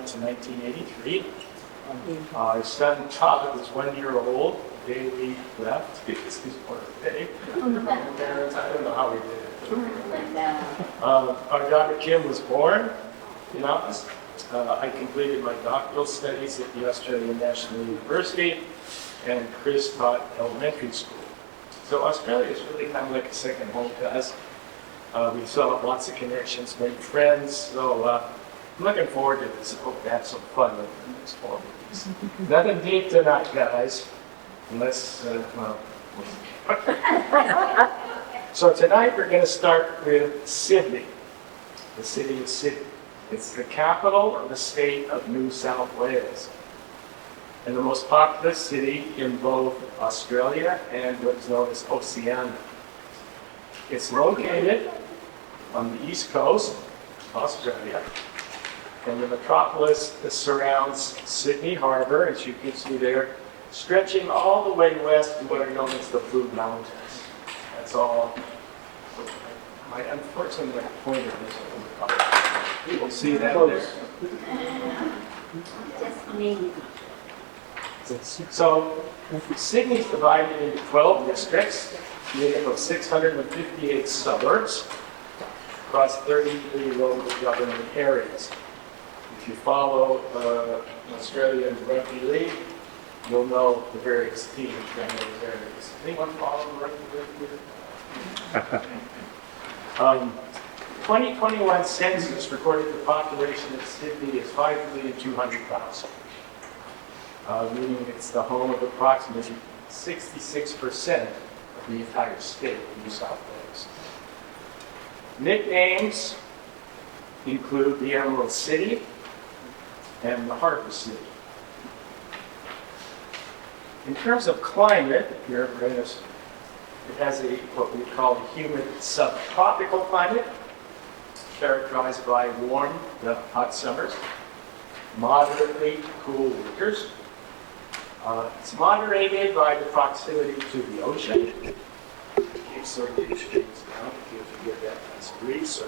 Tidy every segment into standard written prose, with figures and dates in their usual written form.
to 1983. Our son Todd was 1 year old. The day we left, because his birthday. Parents, I don't know how we did it. Our daughter Kim was born in August. I completed my doctoral studies at the Australian National University, and Chris taught elementary school. So Australia is really kind of like a second home to us. We still have lots of connections, made friends, so I'm looking forward to this. I hope to have some fun with the next 4 weeks. Nothing deep tonight, guys, unless, well, so tonight we're going to start with Sydney, the city of Sydney. It's the capital of the state of New South Wales, and the most populous city in both Australia and what is known as Oceania. It's located on the east coast of Australia, and the metropolis surrounds Sydney Harbour, as you can see there, stretching all the way west to what are known as the Blue Mountains. That's all. Unfortunately, my pointer is. You will see that there. So, Sydney is divided into 12 districts, made up of 658 suburbs across 33 local government areas. If you follow Australian rugby league, you'll know the various teams in those areas. Anyone follow the rugby league? 2021 census recorded the population of Sydney as 5,200,000, meaning it's the home of approximately 66% of the entire state of New South Wales. Nicknames include the Emerald City and the Harbour City. In terms of climate, here it has what we call a humid subtropical climate, characterized by warm, hot summers, moderately cool winters. It's moderated by the proximity to the ocean. It keeps the extremes down, if you get that nice breeze.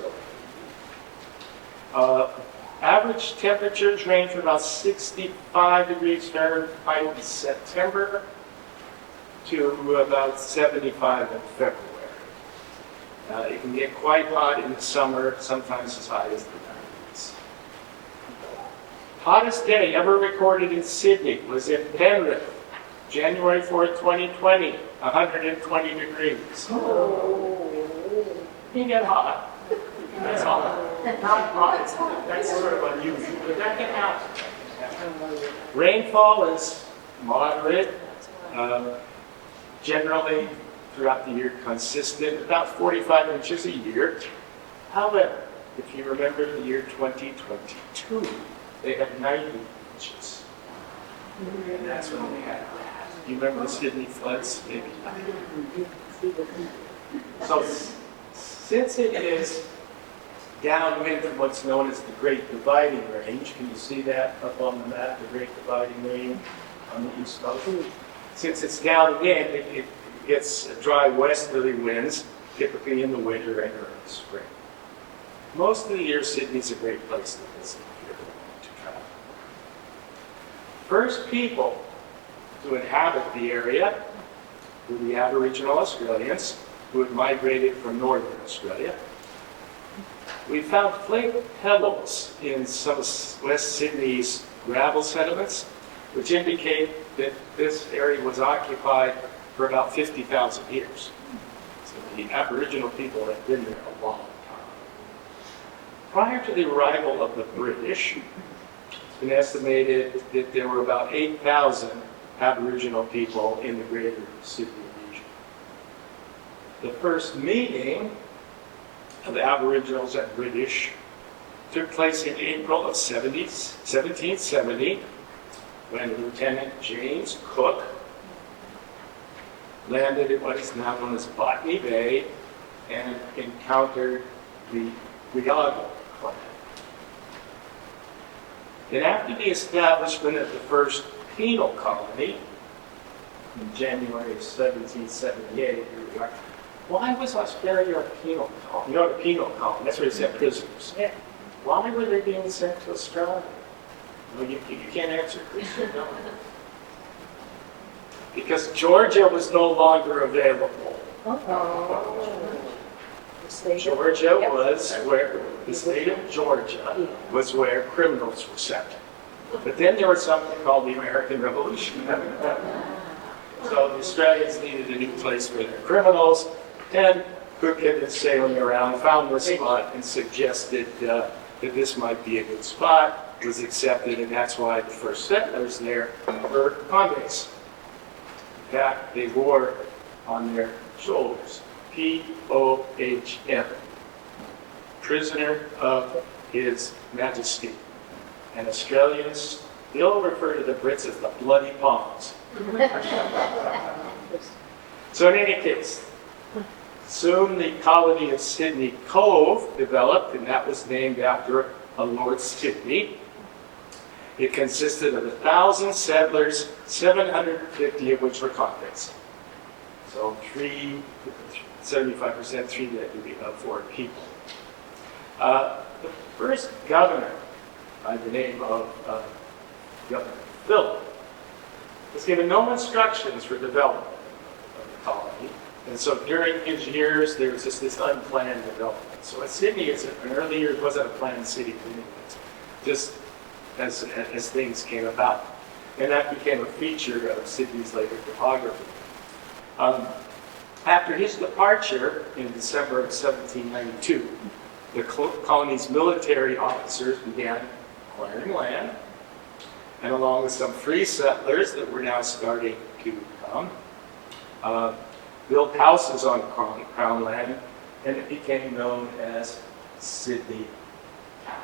Average temperatures range from about 65 degrees Fahrenheit in September to about 75 in February. It can get quite hot in the summer, sometimes as high as the 90s. Hottest day ever recorded in Sydney was in Penrith, January 4th, 2020, 120 degrees. Oh. You can get hot. That's hot. Not hot. That's sort of unusual, but that can happen. Rainfall is moderate. Generally, throughout the year, consistent, about 45 inches a year. However, if you remember the year 2022, they had 90 inches. And that's when they had that. You remember the Sydney floods? Maybe. So, since it is downwind from what's known as the Great Dividing Range, can you see that up on the map, the Great Dividing Range on the east coast? Since it's downwind, it gets dry westerly winds, typically in the winter and early spring. Most of the year, Sydney's a great place to visit if you're going to travel. First people to inhabit the area were the Aboriginal Australians who had migrated from northern Australia. We found flake pebbles in some West Sydney's gravel sediments, which indicate that this area was occupied for about 50,000 years. So the Aboriginal people had been there a long time. Prior to the arrival of the British, it's been estimated that there were about 8,000 Aboriginal people in the greater Sydney region. The first meeting of Aboriginals and British took place in April of 1770, when Lieutenant James Cook landed at what is now known as Botany Bay and encountered the Wiago clan. And after the establishment of the first penal colony in January of 1778, here we are. Why was Australia a penal colony? You know, the penal colony, that's where they sent prisoners. Why were they being sent to Australia? No, you can't answer, Chris. No. Because Georgia was no longer available. Georgia was where, the state of Georgia was where criminals were sent. But then there was something called the American Revolution. So the Australians needed a new place for their criminals, and Cook had been sailing around, found this spot, and suggested that this might be a good spot. It was accepted, and that's why the first settlers there were convicts. In fact, they wore on their shoulders P-O-H-M, prisoner of His Majesty. And Australians still refer to the Brits as the bloody palms. So in any case, soon the colony of Sydney Cove developed, and that was named after a Lord Sydney. It consisted of 1,000 settlers, 750 of which were convicts. So 75%, 3 of 4 people. The first governor, by the name of Governor Phillip, was given no instructions for development of the colony. And so during his years, there was just this unplanned development. So Sydney, in early years, wasn't a planned city, just as things came about. And that became a feature of Sydney's later topography. After his departure in December of 1792, the colony's military officers began acquiring land, and along with some free settlers that were now starting to come, built houses on crown land, and it became known as Sydney Town.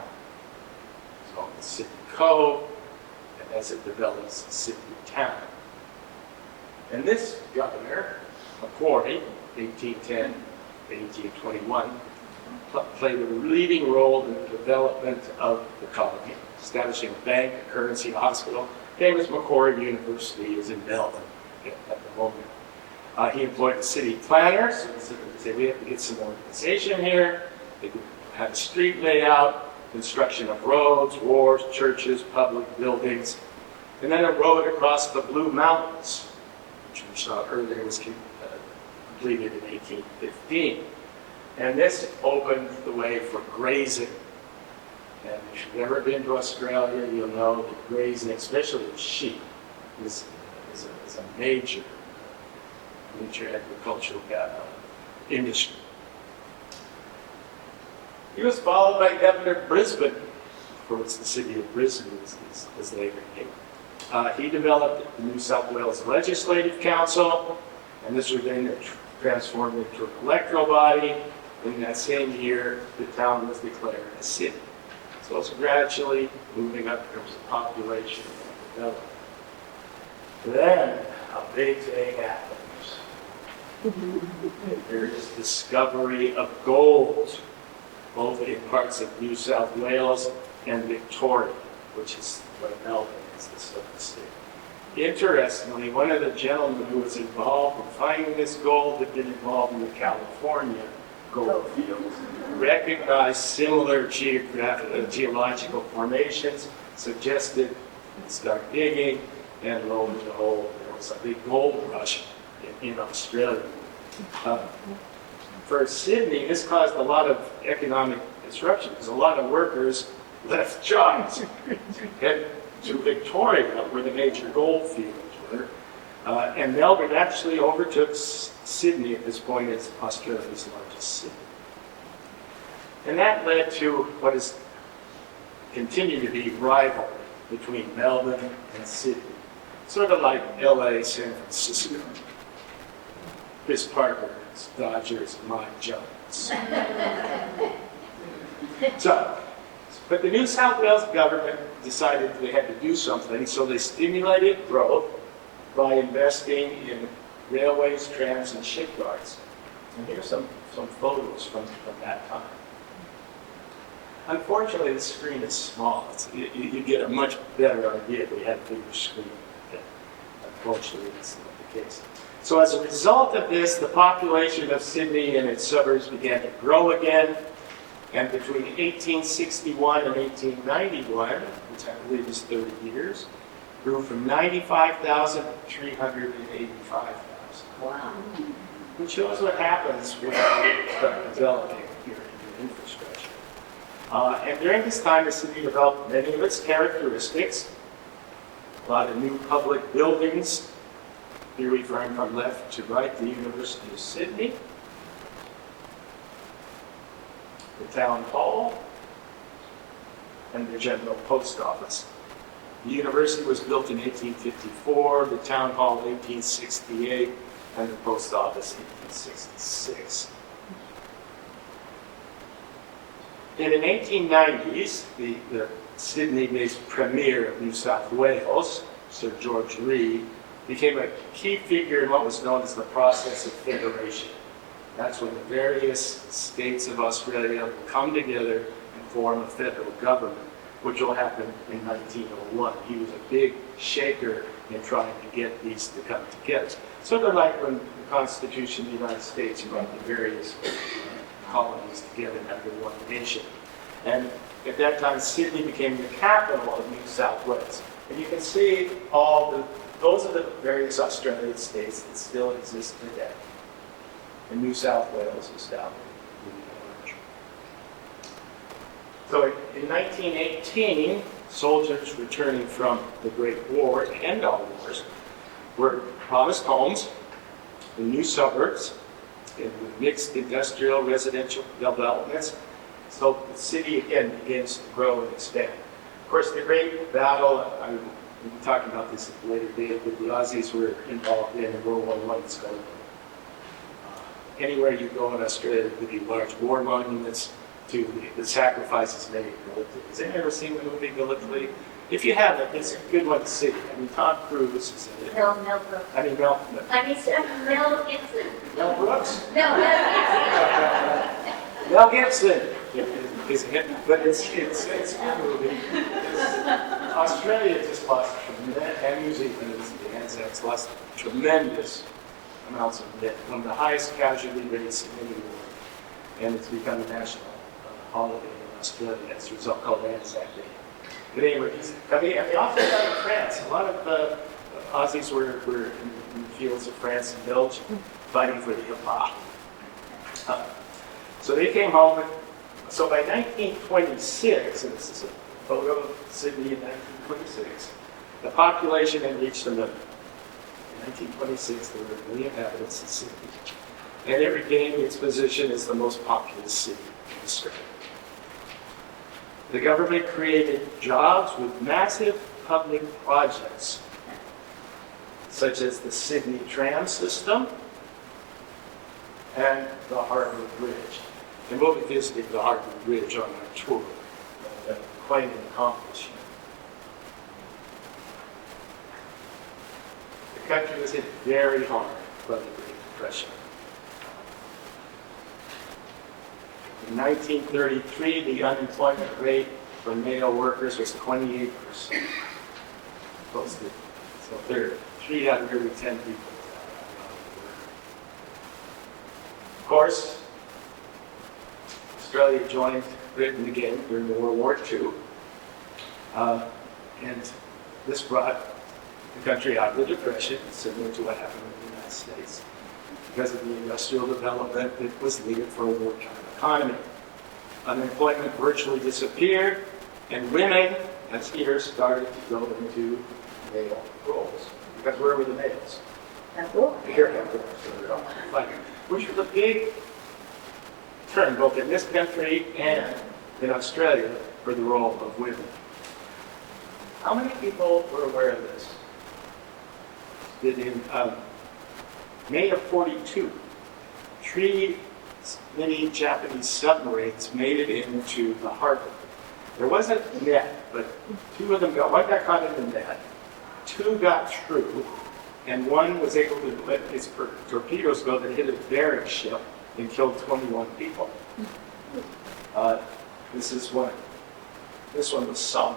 So the Sydney Cove, and as it develops, Sydney Town. And this governor, Macquarie, 1810 1821, played a leading role in the development of the colony, establishing a bank, a currency, a hospital. Famous Macquarie University is in Melbourne at the moment. He employed the city planners, so they said, we have to get some organization here. They had a street layout, construction of roads, wharves, churches, public buildings, and then a road across the Blue Mountains, which we saw earlier was completed in 1815. And this opened the way for grazing. And if you've ever been to Australia, you'll know that grazing, especially with sheep, is a major agricultural industry. He was followed by Governor Brisbane, for which the city of Brisbane is later named. He developed the New South Wales Legislative Council, and this was then transformed into an electoral body. In that same year, the town was declared a city. So it's gradually moving up in terms of population and development. Then a big thing happens. There is discovery of gold, both in parts of New South Wales and Victoria, which is where Melbourne is, the southern state. Interestingly, one of the gentlemen who was involved in finding this gold had been involved in the California gold fields, recognized similar geological formations, suggested start digging, and lo and behold, there was a big gold rush in Australia. For Sydney, this caused a lot of economic disruption because a lot of workers left jobs, head to Victoria, where the major gold fields were. And Melbourne actually overtook Sydney at this point as Australia's largest city. And that led to what has continued to be rivalry between Melbourne and Sydney, sort of like LA, San Francisco. Chris Parker, Dodgers, Mike Jones. But the New South Wales government decided they had to do something, so they stimulated growth by investing in railways, trams, and shipyards. And here's some photos from that time. Unfortunately, the screen is small. You get a much better idea if we had a bigger screen. But unfortunately, that's not the case. So as a result of this, the population of Sydney and its suburbs began to grow again. And between 1861 and 1891, which I believe is 30 years, grew from 95,000 to 385,000. Wow. Which shows what happens when you start developing your infrastructure. And during this time, the city developed many of its characteristics. A lot of new public buildings. Here we find from left to right the University of Sydney, the town hall, and the general post office. The university was built in 1854, the town hall 1868, and the post office 1866. In the 1890s, the Sydney-based Premier of New South Wales, Sir George Reed, became a key figure in what was known as the process of federation. That's when the various states of Australia will come together and form a federal government, which will happen in 1901. He was a big shaker in trying to get these to come together. Sort of like when the Constitution of the United States brought the various colonies together under one nation. And at that time, Sydney became the capital of New South Wales. And you can see those are the various Australian states that still exist today. And New South Wales is down in orange. So in 1918, soldiers returning from the Great War to end all wars were promised homes in new suburbs with mixed industrial residential developments. So the city again begins to grow and expand. Of course, the great battle, we'll be talking about this at a later date, but the Aussies were involved in World War I. So anywhere you go in Australia, there could be large war monuments to the sacrifices made in Gallipoli. Has anyone ever seen the movie Gallipoli? If you haven't, it's a good one to see. I mean, Tom Cruise is in it. Mel Brooks. I mean, Mel Gibson. Mel Brooks? No, Mel Gibson. Mel Gibson is in it, but it's a good movie. Australia just lost tremendous, and New Zealand, the Anzacs lost tremendous amounts of debt, one of the highest casualty rates in any war, and it's become a national holiday in Australia as a result, called Anzac Day. But anyway, they also got in France. A lot of the Aussies were in the fields of France and Belgium fighting for the Hippa. So they came home, and so by 1926, and this is a photo of Sydney in 1926, the population had reached a million. In 1926, there were 1 million inhabitants in Sydney, and it regained its position as the most populous city in Australia. The government created jobs with massive public projects, such as the Sydney tram system and the Harbour Bridge. And we'll be visiting the Harbour Bridge on our tour. Quite an accomplishment. The country was hit very hard by the Great Depression. In 1933, the unemployment rate for male workers was 28%. Close to, so 3 out of every 10 people. Of course, Australia joined Britain again during World War II. And this brought the country out of the Depression, similar to what happened in the United States, because of the industrial development that was needed for a wartime economy. Unemployment virtually disappeared, and women, as here, started to go into male roles. Because where were the males? Here, which was a big turn, both in this country and in Australia, for the role of women. How many people were aware of this? That in May of 42, 3 many Japanese submarines made it into the harbor. There wasn't a net, but 2 of them one got caught in the net, 2 got through, and 1 was able to let his torpedoes go that hit a Bering ship and killed 21 people. This one was sunk.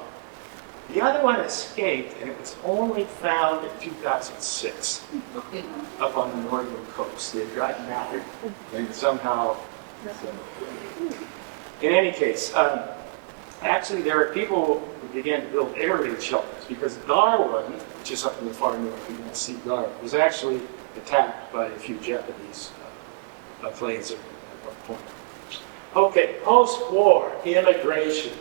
The other one escaped, and it was only found in 2006 up on the northern coast. They had gotten out and somehow. In any case, actually there are people who began to build air raid shelters because Darwin, which is up in the far north, you can see Darwin, was actually attacked by a few Japanese planes at one point. Okay, post-war immigration.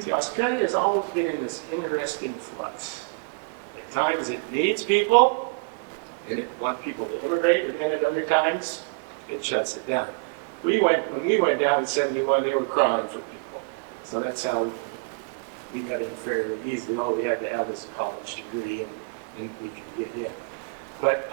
See, Australia has always been in this interesting flux. At times it needs people, and it wants people to immigrate, and then at other times it shuts it down. When we went down in 71, they were crying for people. So that's how we got in fairly easily. All we had to have was a college degree, and we could get in. But,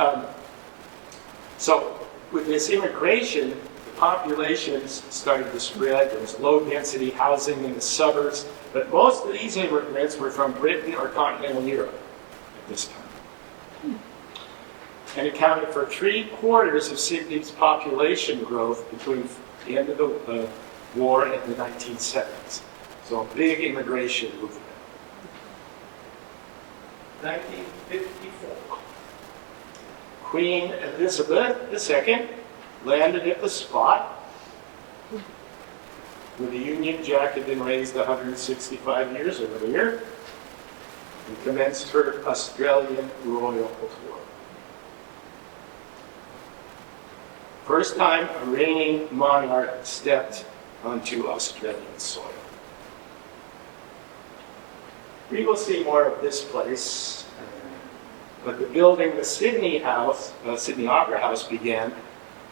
so with this immigration, the populations started to spread. There was low-density housing in the suburbs. But most of these immigrants were from Britain or continental Europe at this time, and accounted for 3/4 of Sydney's population growth between the end of the war and the 1970s. So a big immigration movement. 1954. Queen Elizabeth II landed at the spot where the Union Jack had been raised 165 years earlier and commenced her Australian royal tour. First time a reigning monarch stepped onto Australian soil. We will see more of this place, but the building the Sydney Opera House began,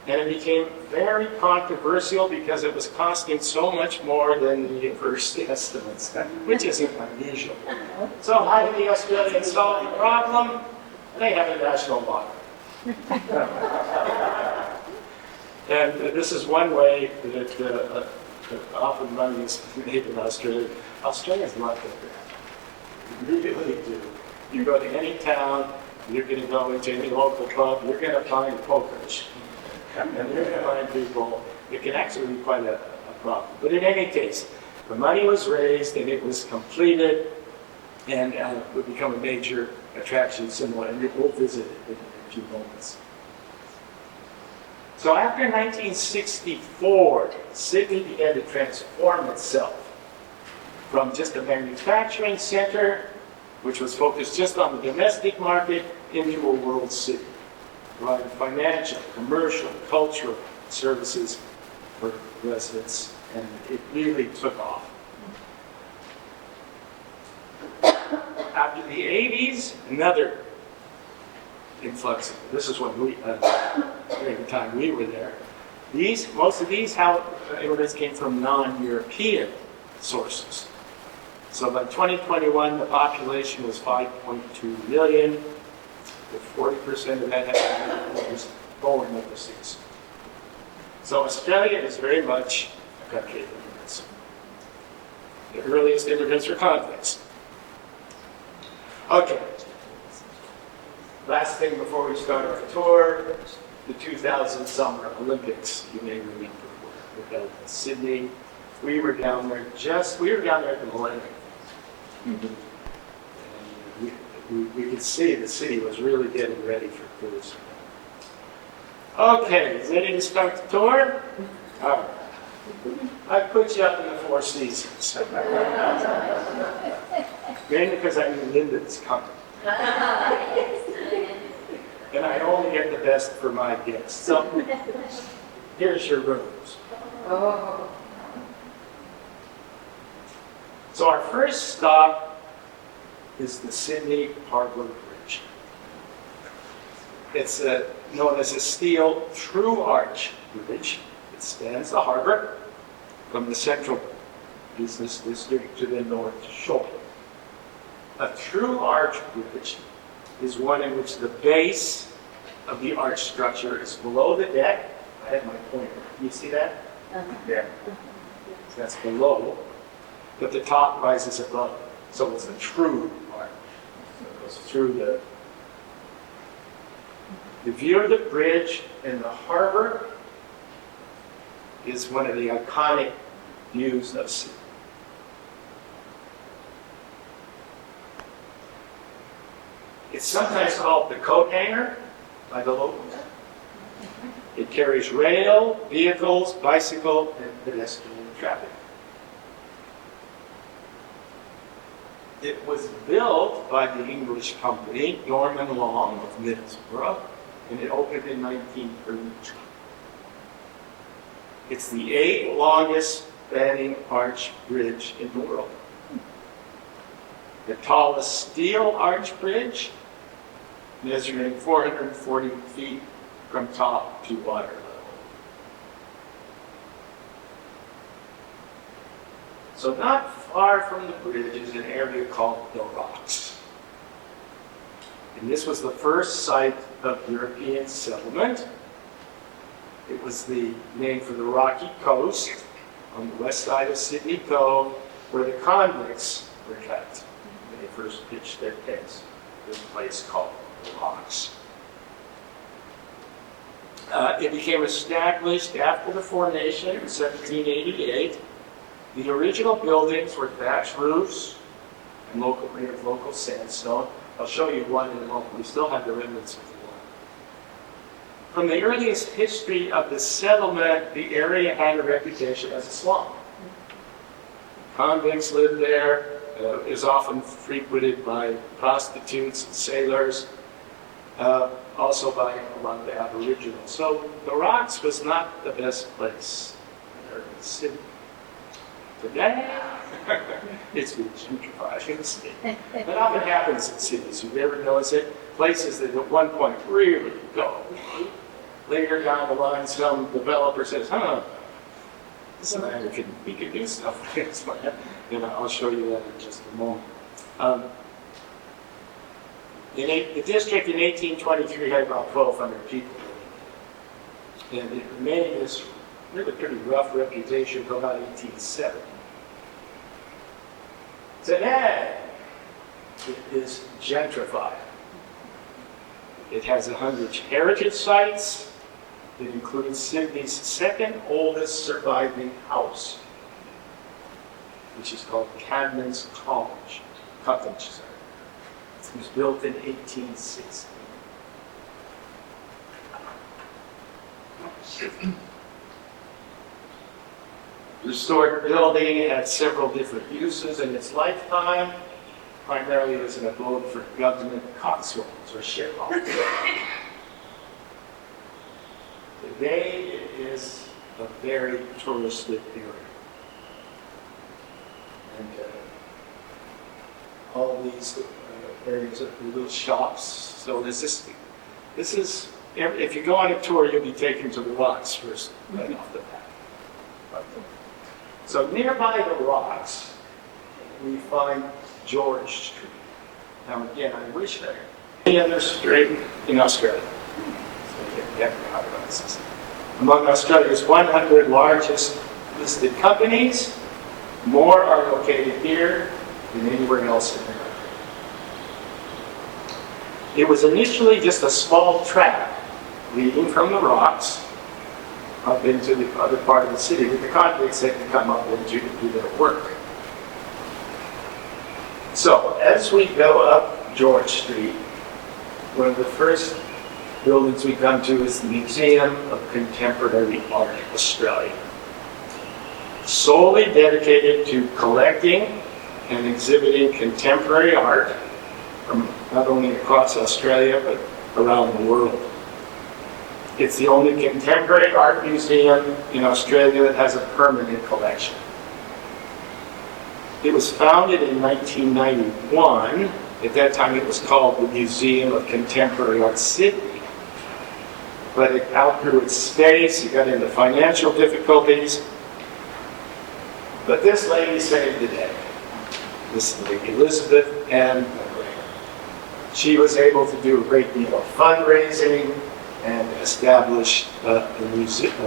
and it became very controversial because it was costing so much more than the first estimates, which isn't unusual. So how did the Australians solve the problem? They have a national lottery. And this is one way that often money is made in Australia. Australians love that. They really do. You go to any town, you're going to go into any local club, you're going to find poker machines. And you're going to find people. It can actually be quite a problem. But in any case, the money was raised and it was completed, and it would become a major attraction symbol, and we'll visit it in a few moments. So after 1964, Sydney began to transform itself from just a manufacturing center, which was focused just on the domestic market, into a world city, providing financial, commercial, cultural services for residents, and it really took off. After the 80s, another influx. This is when during the time we were there. Most of these immigrants came from non-European sources. So by 2021, the population was 5.2 million, with 40% of that was born overseas. So Australia is very much a country of immigrants. The earliest immigrants were convicts. Okay. Last thing before we start our tour, the 2000 Summer Olympics, you may remember, were held in Sydney. We were down there at the millennium. And we could see the city was really getting ready for tourism. Okay, ready to start the tour? All right. I put you up in the Four Seasons. Mainly because I knew Linda's coming. And I only get the best for my guests. So, here's your rooms. So our first stop is the Sydney Harbour Bridge. It's known as a steel through arch bridge. It spans the harbour from the central business district to the north shore. A through arch bridge is one in which the base of the arch structure is below the deck. I have my pointer. Can you see that? There. So that's below, but the top rises above. So it's a true arch. So it goes through the view of the bridge and the harbor is one of the iconic views of Sydney. It's sometimes called the coat hanger by the locals. It carries rail, vehicles, bicycle, and pedestrian traffic. It was built by the English company, Norman Long of Middlesbrough, and it opened in 1932. It's the 8th longest spanning arch bridge in the world. The tallest steel arch bridge, measuring 440 feet from top to water level. So not far from the bridge is an area called the Rocks. And this was the first site of European settlement. It was the name for the rocky coast on the west side of Sydney Cove, where the convicts were kept when they first pitched their tents. This place called the Rocks. It became established after the formation in 1788. The original buildings were thatched roofs and made of local sandstone. I'll show you one in a moment. We still have the remnants of the one. From the earliest history of the settlement, the area had a reputation as a slum. Convicts lived there. It was often frequented by prostitutes and sailors, also by a lot of the Aboriginals. So the Rocks was not the best place in the city. Today, it's been gentrified in the city. That often happens in cities. You've ever noticed it? Places that at one point really go. Later down the line, some developer says, this land, we could do stuff with this land. And I'll show you that in just a moment. The district in 1823 had about 1,200 people. And it remained this really pretty rough reputation until about 1870. Today, it is gentrified. It has 100 heritage sites. It includes Sydney's second oldest surviving house, which is called Cadman's Cottage. It was built in 1860. The restored building had several different uses in its lifetime, primarily as an abode for government coxswains or sharecroppers. Today it is a very touristic area. And all these areas are little shops. So this is, if you go on a tour, you'll be taken to the Rocks first, right off the bat. So nearby the Rocks, we find George Street. Now again, I wish there any other street in Australia. Among Australia's 100 largest listed companies, more are located here than anywhere else in America. It was initially just a small track leading from the Rocks up into the other part of the city that the convicts had to come up into to do their work. So as we go up George Street, one of the first buildings we come to is the Museum of Contemporary Art Australia, solely dedicated to collecting and exhibiting contemporary art from not only across Australia but around the world. It's the only contemporary art museum in Australia that has a permanent collection. It was founded in 1991. At that time it was called the Museum of Contemporary Art Sydney. But it outgrew its space, it got into financial difficulties. But this lady saved the day. This lady, Elizabeth Ann McGregor. She was able to do a great deal of fundraising and reestablished the museum.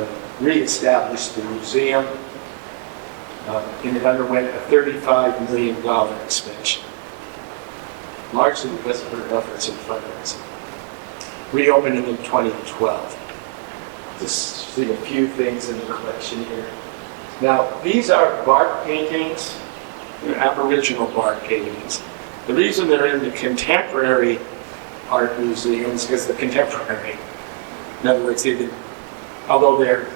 And it underwent a $35 million expansion, largely because of her efforts in fundraising. Reopening in 2012. Just see a few things in the collection here. Now, these are bark paintings. They're Aboriginal bark paintings. The reason they're in the contemporary art museum is because the contemporary, in other words, although they're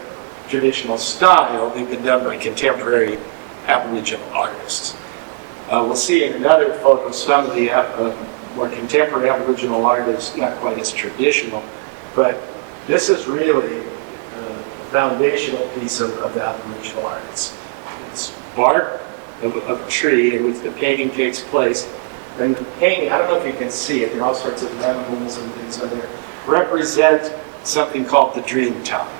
traditional style. They've been done by contemporary Aboriginal artists. We'll see in another photo some of the more contemporary Aboriginal art is not quite as traditional, but this is really a foundational piece of Aboriginal art. It's bark of a tree in which the painting takes place. And the painting, I don't know if you can see it, there are all sorts of animals and things on there, represent something called the dream time.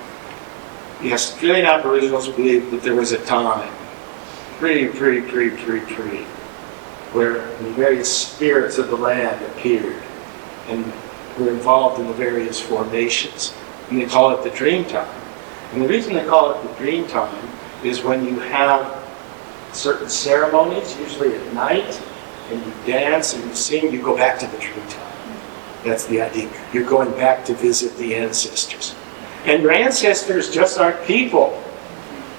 The Australian Aboriginals believed that there was a time, where the various spirits of the land appeared and were involved in the various formations. And they call it the dream time. And the reason they call it the dream time is when you have certain ceremonies, usually at night, and you dance and you sing, you go back to the dream time. That's the idea. You're going back to visit the ancestors. And your ancestors just aren't people.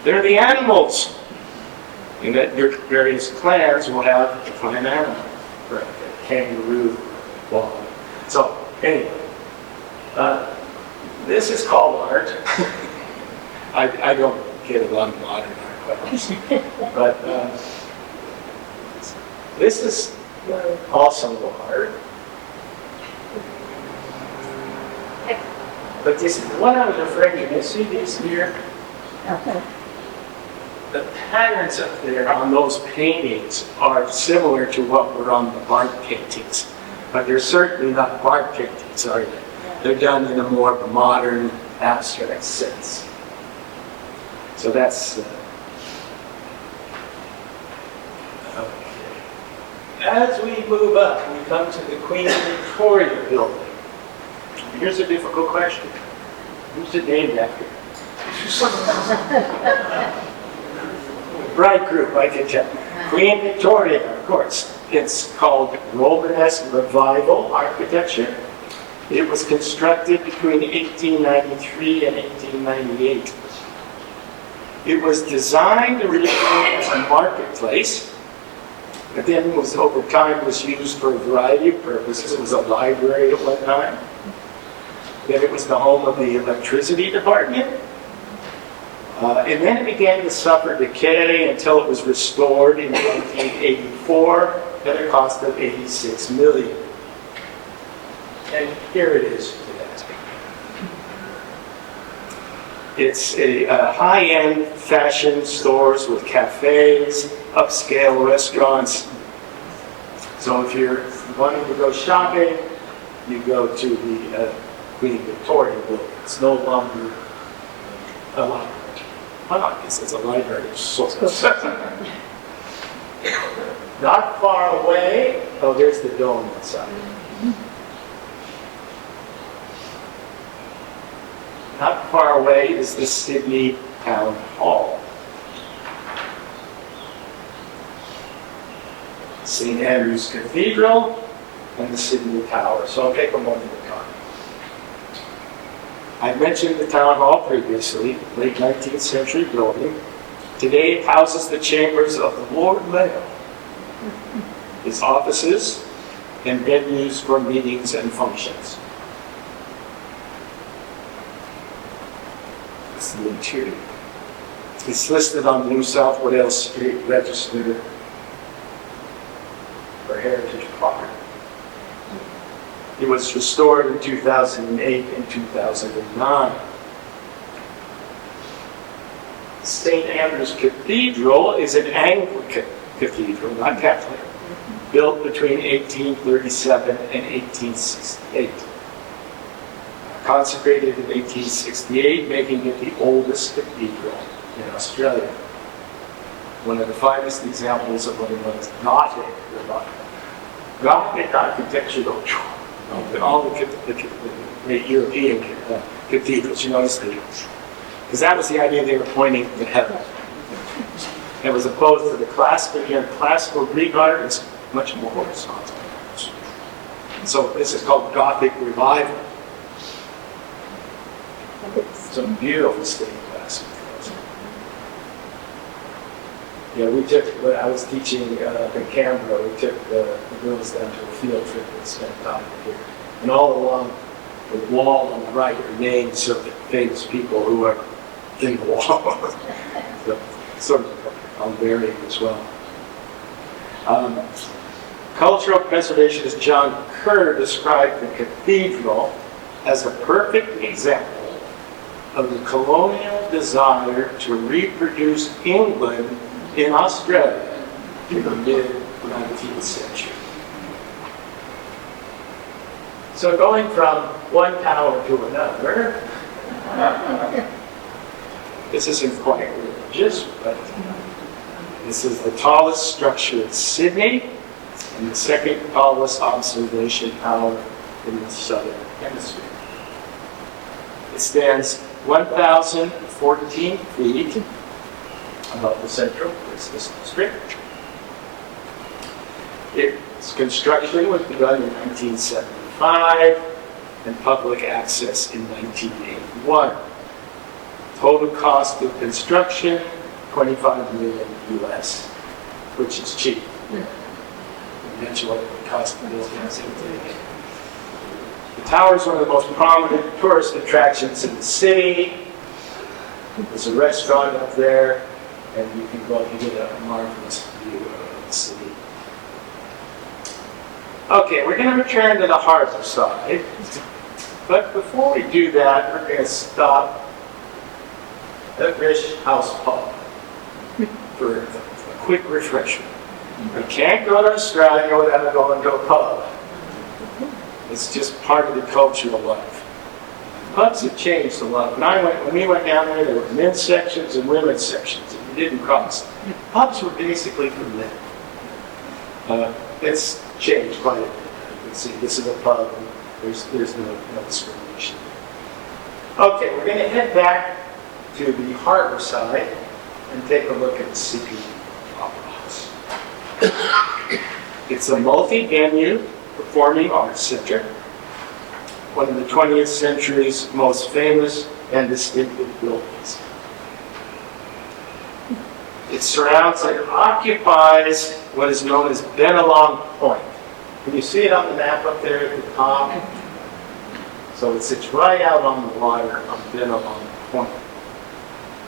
They're the animals. And that your various clans will have a fine animal, right? A kangaroo, well. So, anyway, this is called art. I don't get a lot of modern art, but this is also art. But this is what I was referring to. You see these here? Okay. The patterns up there on those paintings are similar to what were on the bark paintings. But they're certainly not bark paintings, are they? They're done in a more modern, abstract sense. So that's... okay. As we move up, we come to the Queen Victoria building. Here's a difficult question. Who's it named after? Bright group, I can tell. Queen Victoria, of course. It's called Romanesque Revival architecture. It was constructed between 1893 and 1898. It was designed originally as a marketplace, but then over time was used for a variety of purposes. It was a library at one time. Then it was the home of the electricity department. And then it began to suffer decay until it was restored in 1984 at a cost of $86 million. And here it is today. It's a high-end fashion stores with cafes, upscale restaurants. So if you're wanting to go shopping, you go to the Queen Victoria building. It's no longer a library. Well, I guess it's a library of sorts. Not far away, oh, there's the dome inside. Not far away is the Sydney Town Hall. St. Andrew's Cathedral and the Sydney Tower. So I'll take them one at a time. I mentioned the Town Hall previously, late 19th century building. Today it houses the chambers of the Lord Mayor, his offices, and venues for meetings and functions. It's the interior. It's listed on New South Wales Street Register for heritage property. It was restored in 2008 and 2009. St. Andrew's Cathedral is an Anglican cathedral, not Catholic, built between 1837 and 1868. Consecrated in 1868, making it the oldest cathedral in Australia. One of the finest examples of what it was Gothic revival. Gothic architecture, though, in all the great European cathedrals, you notice that, because that was the idea they were pointing to heaven. It was opposed to the classical Greek art, it's much more horizontal. So this is called Gothic revival. Some beautiful stained glass. Yeah, we took, when I was teaching in Canberra, we took the girls down to a field trip and spent time here. And all along the wall on the right are names of famous people who are in the wall. So, sort of varying as well. Cultural preservationist John Kerr described the cathedral as a perfect example of the colonial desire to reproduce England in Australia in the mid-19th century. So going from one tower to another, this isn't quite religious, but this is the tallest structure in Sydney and the second tallest observation tower in the southern hemisphere. It stands 1,014 feet above the central business district. Its construction was begun in 1975 and public access in 1981. Total cost of construction, $25 million US, which is cheap. Imagine what it would cost to build that today. The tower is one of the most prominent tourist attractions in the city. There's a restaurant up there, and you can go and get a marvelous view of the city. Okay, we're going to return to the harbor side. But before we do that, we're going to stop at Rish House Pub for a quick refresher. We can't go to Australia without going to a pub. It's just part of the cultural life. Pubs have changed a lot. When we went down there were men's sections and women's sections, and you didn't cross. Pubs were basically for men. It's changed quite a bit. You can see this is a pub. There's no discrimination. Okay, we're going to head back to the harbor side and take a look at the Sydney Opera House. It's a multi-venue performing arts center, one of the 20th century's most famous and distinctive buildings. It surrounds and occupies what is known as Bennelong Point. Can you see it on the map up there at the top? So it sits right out on the water on Bennelong Point.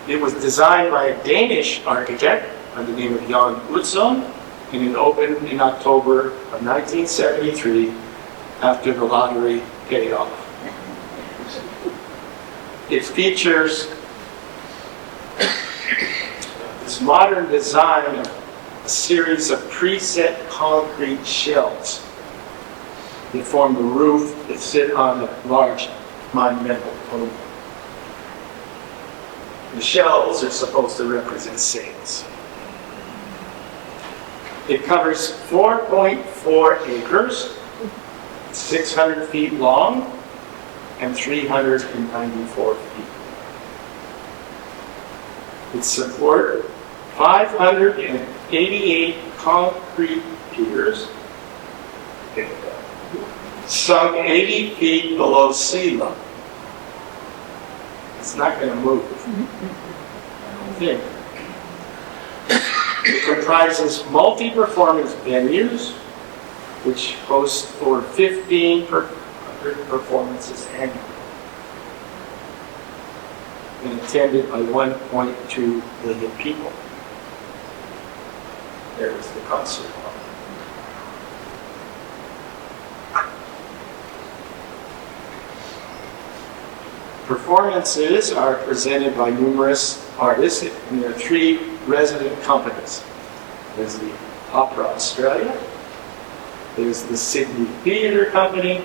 It was designed by a Danish architect by the name of Jan Utzon, and it opened in October of 1973 after the lottery paid off. It features this modern design of a series of preset concrete shells that form the roof that sit on a large monumental podium. The shells are supposed to represent sails. It covers 4.4 acres, 600 feet long, and 394 feet. It supports 588 concrete piers, sunk 80 feet below sea level. It's not going to move, I don't think. It comprises multi-performance venues, which host over 1,500 performances annually, and attended by 1.2 million people. There was the concert hall. Performances are presented by numerous artists, and there are 3 resident companies. There's the Opera Australia, there's the Sydney Theatre Company,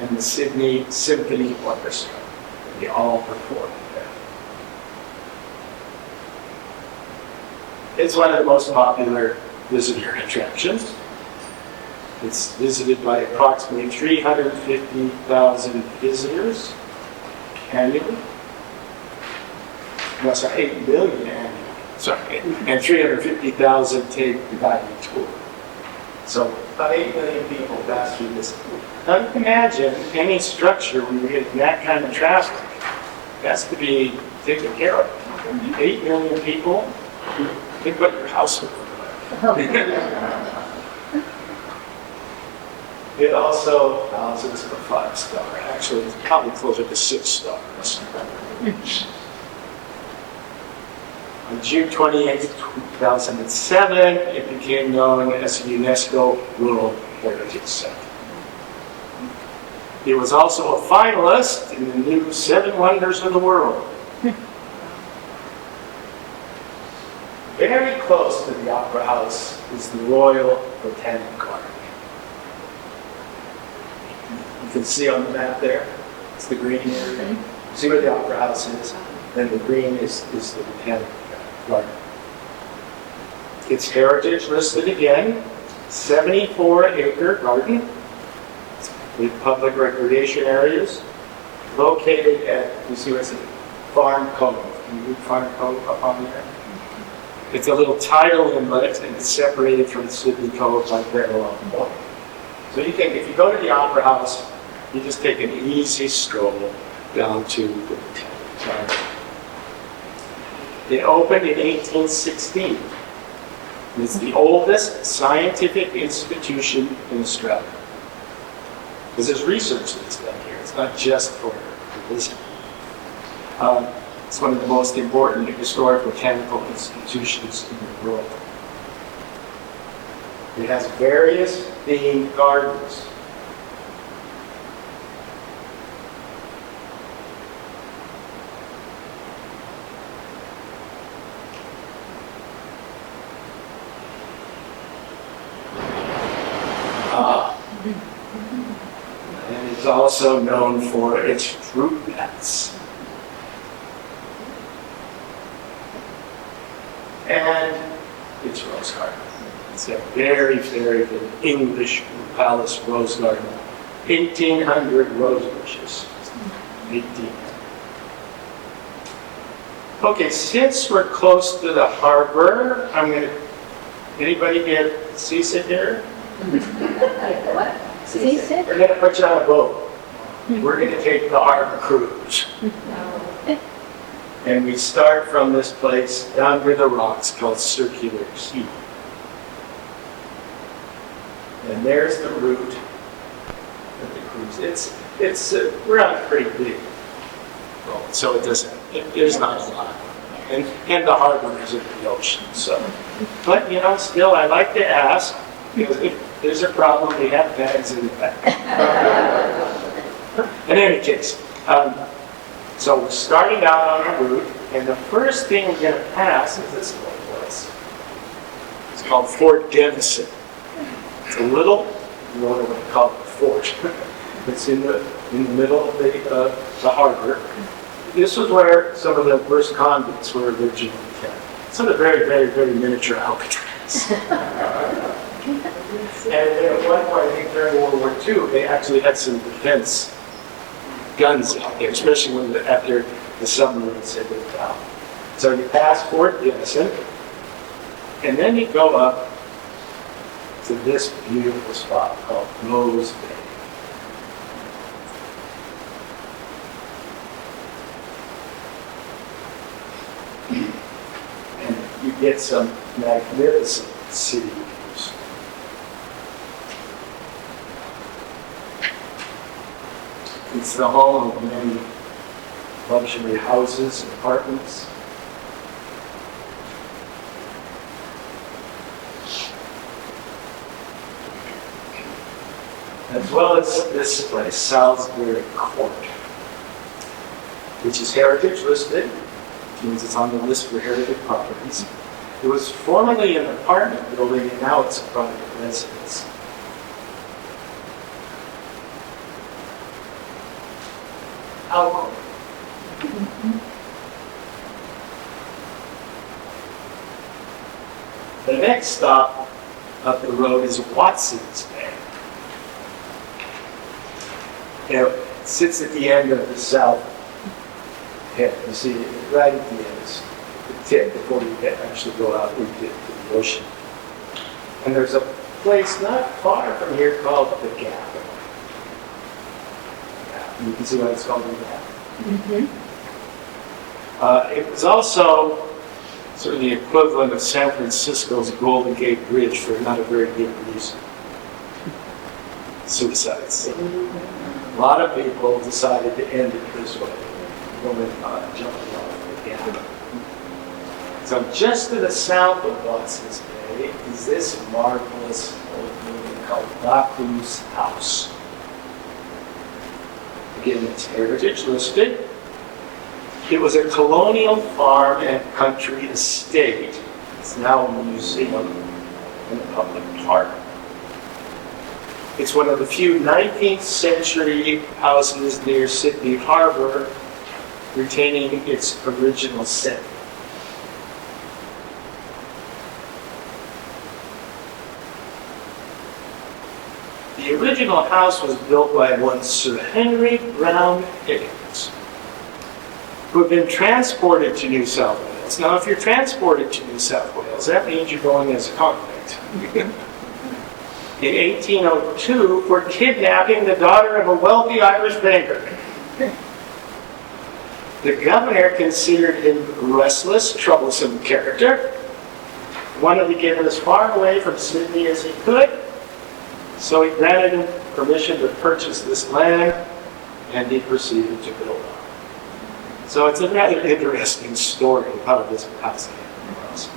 and the Sydney Symphony Orchestra. They all perform there. It's one of the most popular visitor attractions. It's visited by approximately 350,000 visitors annually. No, sorry, 8 million annually. Sorry, and 350,000 take the guided tour. So about 8 million people pass through this. Now you can imagine any structure when you get that kind of traffic has to be taken care of. 8 million people, think what your house would look like. It also houses a 5-star. Actually, it's probably closer to 6 stars. On June 28, 2007, it became known as a UNESCO World Heritage Site. It was also a finalist in the new Seven Wonders of the World. Very close to the Opera House is the Royal Botanic Garden. You can see on the map there, it's the green area. See where the Opera House is? Then the green is the Botanic Garden. It's heritage listed again, 74-acre garden with public recreation areas located at, you see what's it? Farm Cove. Can you read Farm Cove up on there? It's a little tidal inlet and it's separated from Sydney Cove by parallel point. So you can, if you go to the Opera House, you just take an easy stroll down to the Botanic Garden. It opened in 1816. It's the oldest scientific institution in Australia. Because there's research that's done here. It's not just for visiting. It's one of the most important historic botanical institutions in the world. It has various themed gardens. And it's also known for its fruit bats. And its rose garden. It's a very, very good English palace rose garden. 1,800 rose bushes. 18. Okay, since we're close to the harbor, anybody get seasick here? What? Seasick? We're gonna put you on a boat. We're gonna take the harbor cruise. And we start from this place down near the rocks called Circular Quay. And there's the route of the cruise. We're on a pretty big road, so there's not a lot. And the harbor is in the ocean, so. But, still, I like to ask, because if there's a problem, we have bags in the back. In any case, so we're starting out on our route, and the first thing we're going to pass is this little place. It's called Fort Denison. It's a little, what do we call it, fort. It's in the middle of the harbor. This was where some of the first convicts were originally kept. Some of the very, very, very miniature Alcatraz. And at one point, I think during World War II, they actually had some defense guns out there, especially after the submarines had been down. So you pass Fort Denison, and then you go up to this beautiful spot called Rose Bay. And you get some magnificent city views. It's the home of many luxury houses and apartments. As well as this place, Salisbury Court, which is heritage listed, which means it's on the list for heritage properties. It was formerly an apartment building, and now it's a private residence. How long? The next stop up the road is Watson's Bay. It sits at the end of the south head. You see it right at the end. It's the tip before you actually go out into the ocean. And there's a place not far from here called the Gap. You can see why it's called the Gap. Mm-hmm. It was also sort of the equivalent of San Francisco's Golden Gate Bridge for not a very good reason. Suicides. A lot of people decided to end it this way, jumping off the Gap. So just to the south of Watson's Bay is this marvelous old building called Baku's House. Again, it's heritage listed. It was a colonial farm and country estate. It's now a museum and a public park. It's one of the few 19th century houses near Sydney Harbor retaining its original setting. The original house was built by one Sir Henry Brown Higgins, who had been transported to New South Wales. Now, if you're transported to New South Wales, that means you're going as a convict. In 1802, for kidnapping the daughter of a wealthy Irish banker. The governor considered him restless, troublesome character, wanted to get him as far away from Sydney as he could, so he granted him permission to purchase this land, and he proceeded to build on it. So it's a rather interesting story of how this house came across.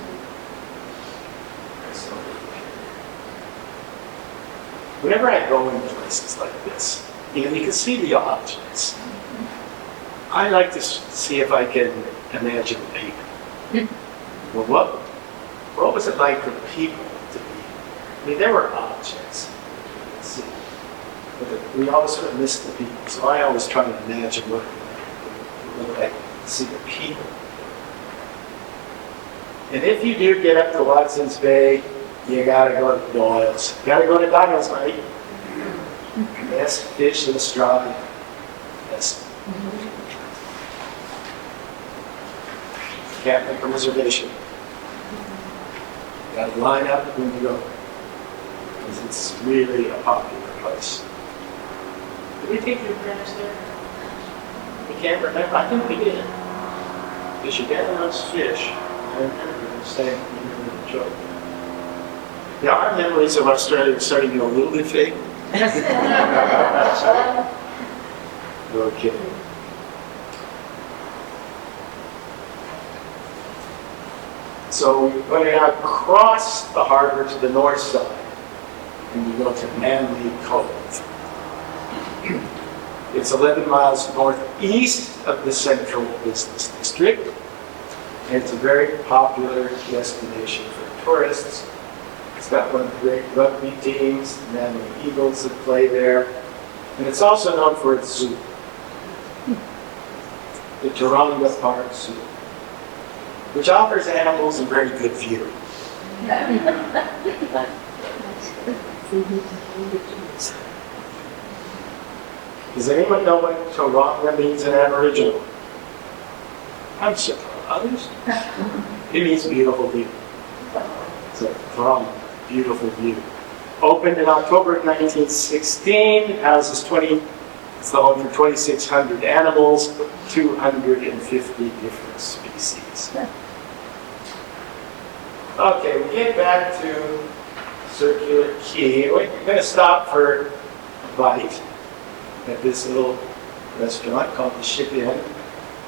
Whenever I go into places like this, you can see the objects. I like to see if I can imagine people. Well, what was it like for people to be? I mean, there were objects. See, but we always sort of miss the people. So I always try to imagine what it looked like to see the people. And if you do get up to Watson's Bay, you gotta go to Doyle's. You gotta go to Doyle's, right? Best fish in Australia. Best. Can't make a reservation. You gotta line up when you go. Because it's really a popular place. Did we take your parents there? We can't remember. I think we did. Because your dad loves fish. I remember saying you really enjoyed it. Yeah, our memories of Australia are starting to get a little bit fake. Okay. So we're going to now cross the harbor to the north side, and we go to Manly Cove. It's 11 miles northeast of the central business district, and it's a very popular destination for tourists. It's got one of the great rugby teams, the Manly Eagles, that play there. And it's also known for its zoo, the Taronga Park Zoo, which offers animals a very good view. Does anyone know what Taronga means in Aboriginal? I'm surprised. It means beautiful view. So, Taronga. Beautiful view. Opened in October of 1916, it's the home for 2,600 animals, 250 different species. Okay, we get back to Circular Quay. We're going to stop for a bite at this little restaurant called the Ship Inn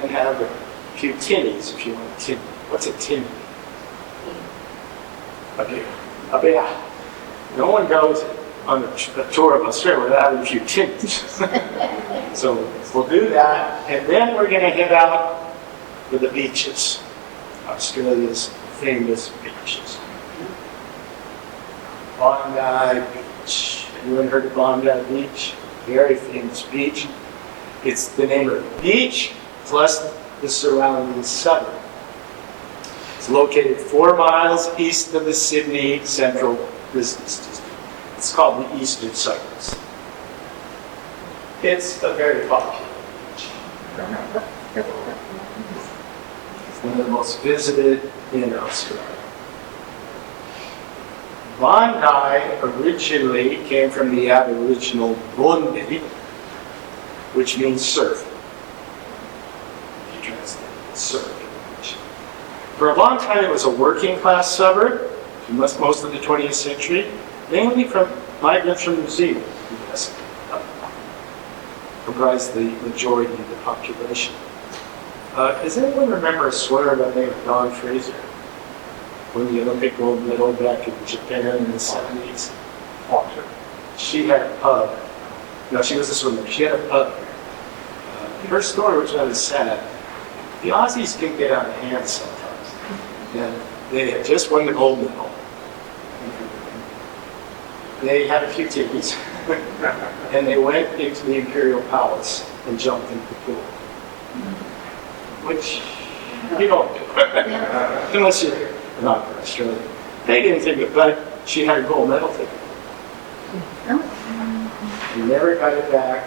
and have a few tinnies if you want a tinny. What's a tinny? Okay. No one goes on a tour of Australia without having a few tinnies. So we'll do that, and then we're going to head out to the beaches, Australia's famous beaches. Bondi Beach. Anyone heard of Bondi Beach? Very famous beach. It's the name of the beach plus the surrounding suburb. It's located 4 miles east of the Sydney Central Business District. It's called the Eastern Suburbs. It's a very popular beach. It's one of the most visited in Australia. Bondi originally came from the Aboriginal Bundi, which means surf. If you translate it, surf. For a long time, it was a working class suburb, most of the 20th century, mainly from migrants from New Zealand, US, comprised the majority of the population. Does anyone remember a swimmer by the name of Don Fraser? won the Olympic gold medal back in Japan in the 70s. She had a pub. No, she was a swimmer. She had a pub. Her story was rather sad. The Aussies can get out of hand sometimes. And they had just won the gold medal. They had a few tickets, and they went into the Imperial Palace and jumped into the pool. Which you don't do, unless you're not from Australia. They didn't think it, but she had a gold medal ticket. She never got it back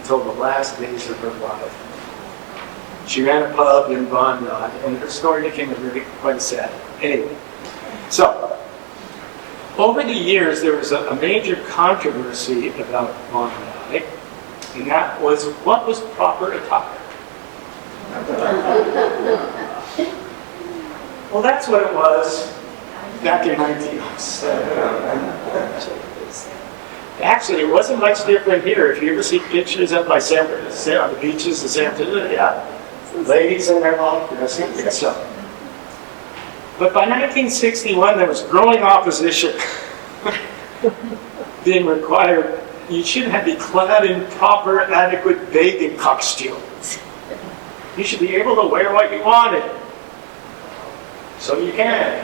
until the last days of her life. She ran a pub in Bondi, and her story became really quite sad. Anyway, so over the years, there was a major controversy about Bondi, and that was what was proper attire. Well, that's what it was back in 1907. Actually, it wasn't much different here. If you ever see pictures up by on the beaches of San Francisco, yeah, ladies in their long dressing, so. But by 1961, there was growing opposition being required. You should be clad in proper, adequate bathing costume. You should be able to wear what you wanted. So you can.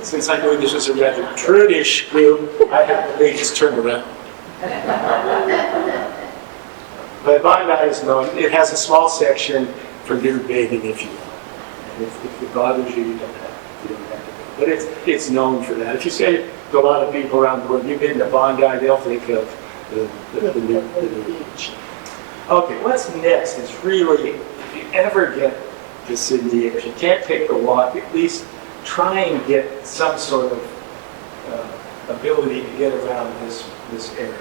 Since I knew this was a rather prudish group, I had the ladies turn around. But Bondi is known, it has a small section for nude bathing if you want. If it bothers you, you don't have to. But it's known for that. If you say to a lot of people around the world, you've been to Bondi, they'll think of the nude beach. Okay, what's next is really, if you ever get to Sydney, if you can't take the walk, at least try and get some sort of ability to get around this area.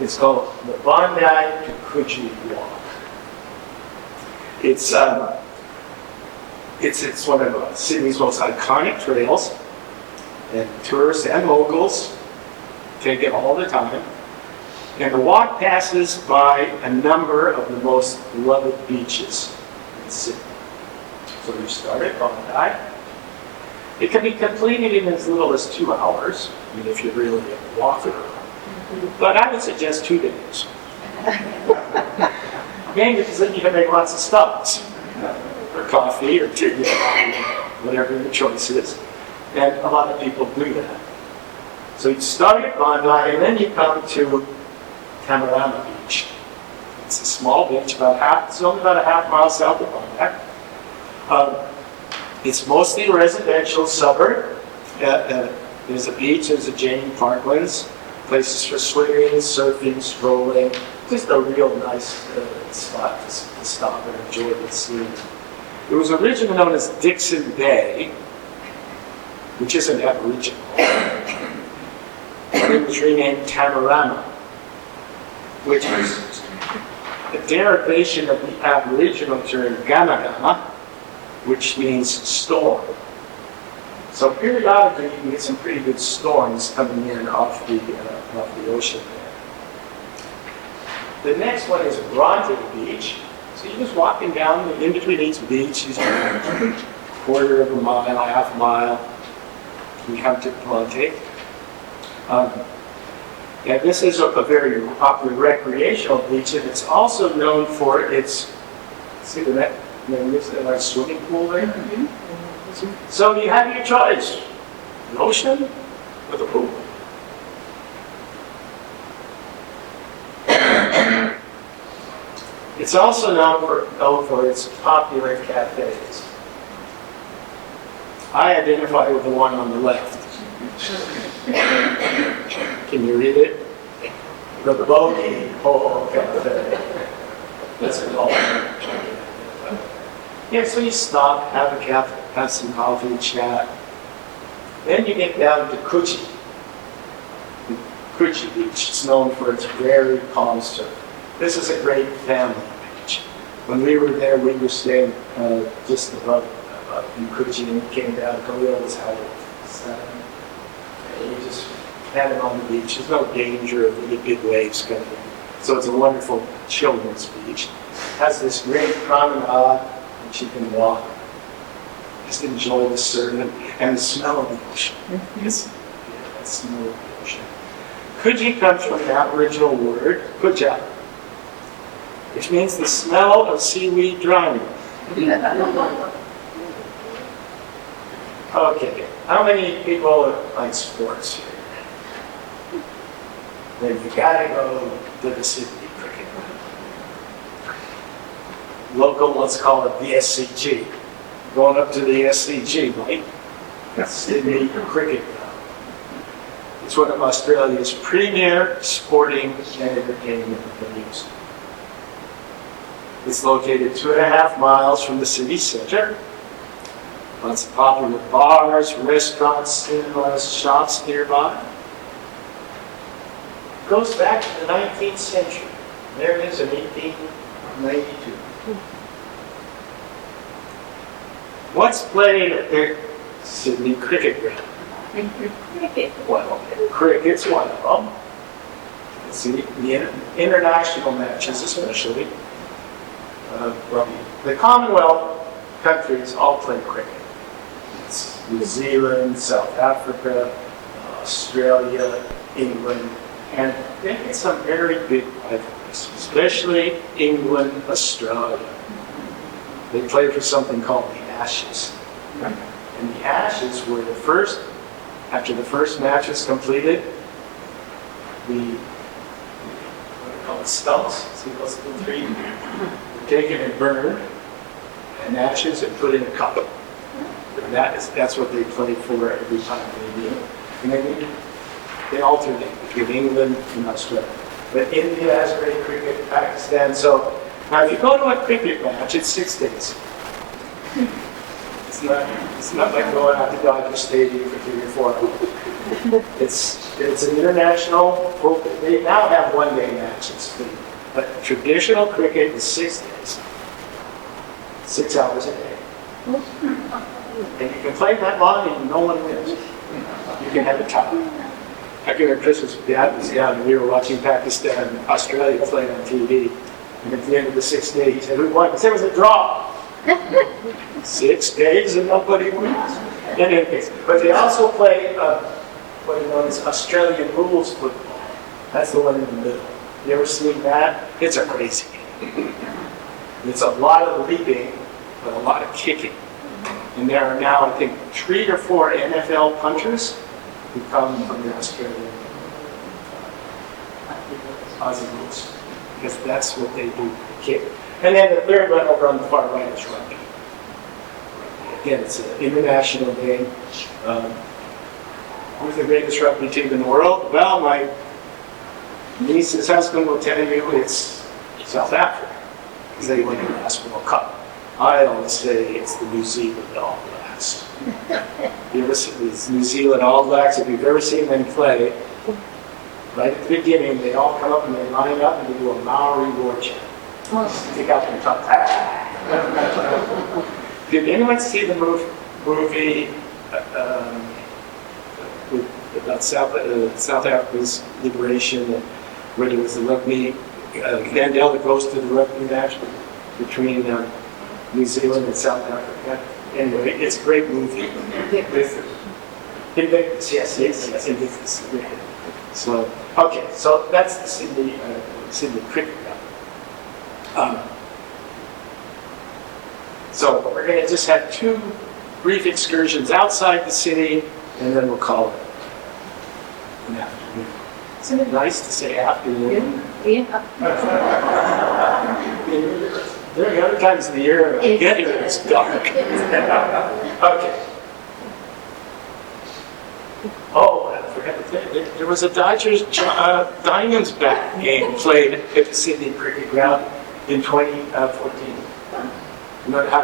It's called the Bondi to Coogee Walk. It's one of Sydney's most iconic trails, and tourists and locals take it all the time. And the walk passes by a number of the most beloved beaches in Sydney. So you start at Bondi. It can be completed in as little as 2 hours, I mean, if you're really a walker. But I would suggest 2 days. Mainly because then you can make lots of stops for coffee or tea, whatever your choice is. And a lot of people do that. So you start at Bondi, and then you come to Camarillo Beach. It's a small beach, it's only about a half mile south of Bondi. It's mostly a residential suburb. There's a beach, there's a Jane Parklands, places for swimming, surfing, strolling. Just a real nice spot to stop and enjoy the scene. It was originally known as Dixon Bay, which isn't Aboriginal. And it was renamed Camarillo, which is a derivation of the Aboriginal term Gamagama, which means storm. So periodically you can get some pretty good storms coming in off the ocean there. The next one is Bronte Beach. So you're just walking down in between each beach, a quarter of a mile, half a mile, you come to Bronte. And this is a very popular recreational beach, and it's also known for its, see the net? There's a nice swimming pool there. Mm-hmm. So you have your choice, an ocean with a pool. It's also known for its popular cafes. I identify with the one on the left. Can you read it? The Bogey Hole Cafe. That's it all. Yeah, so you stop, have a cafe, have some coffee, chat. Then you get down to Coogee. Coogee Beach is known for its very calm surf. This is a great family beach. When we were there, we were staying just above in Coogee, and we came down. Camarillo was out of and we just had it on the beach. There's no danger of any big waves coming in. So it's a wonderful children's beach. It has this great promenade, which you can walk just enjoy the surf and the smell of the ocean. Yes, the smell of the ocean. Coogee comes from the Aboriginal word kuja, which means the smell of seaweed drying. Okay, how many people like sports here? Then you gotta go to the Sydney Cricket Ground. Local, let's call it the SCG. Going up to the SCG, right? Sydney Cricket Ground. It's one of Australia's premier sporting and entertainment venues. It's located 2.5 miles from the city center. Lots of popular bars, restaurants, cinemas, shops nearby. It goes back to the 19th century. There it is in 1892. What's played at the Sydney Cricket Ground? Cricket. Well, cricket's one of them. It's the international matches especially. Well, the Commonwealth countries all play cricket. It's New Zealand, South Africa, Australia, England, and they get some very big rivalries, especially England, Australia. They play for something called the Ashes. And the Ashes were the first, after the first match was completed, what do you call it, stumps, see those little three, were taken and burned, and ashes and put in a cup. And that's what they play for every time they do. And they alternate between England and Australia. But India has great cricket, Pakistan. So now if you go to a cricket match, it's 6 days. It's not like going out to Dodger Stadium for 3 or 4 hours. It's an international, they now have one-day matches. But traditional cricket is 6 days. 6 hours a day. And you can play that long and no one wins. You can have a tie. I can remember Christmas with Dad was down and we were watching Pakistan and Australia play on TV. And at the end of the 6th day, he said, "Who won?" I said, "It was a draw." 6 days and nobody wins. But they also play what is known as Australian rules football. That's the one in the middle. You ever seen that? It's a crazy game. It's a lot of leaping, but a lot of kicking. And there are now, I think, 3 or 4 NFL punchers who come from the Australian Aussie rules. Because that's what they do, kick. And then the third one over on the far right is rugby. Again, it's an international game. Who's the greatest rugby team in the world? Well, my niece's husband will tell you it's South Africa, because they won the last World Cup. I always say it's the New Zealand All Blacks. You ever see these New Zealand All Blacks? If you've ever seen them play, right at the beginning, they all come up and they line up and they do a Maori war chant. Stick out their tongue. Did anyone see the movie about South Africa's liberation, where there was the rugby? Mandela goes to the rugby match between New Zealand and South Africa. Anyway, it's a great movie. Yes, Invictus. So, okay, so that's the Sydney Cricket Ground. So we're going to just have 2 brief excursions outside the city, and then we'll call it an afternoon. Isn't it nice to say afternoon? Yeah. There are other times of the year I get here, it's dark. Okay. Oh, I forgot to tell you, there was a Dodgers Diamondbacks game played at the Sydney Cricket Ground in 2014. You know how a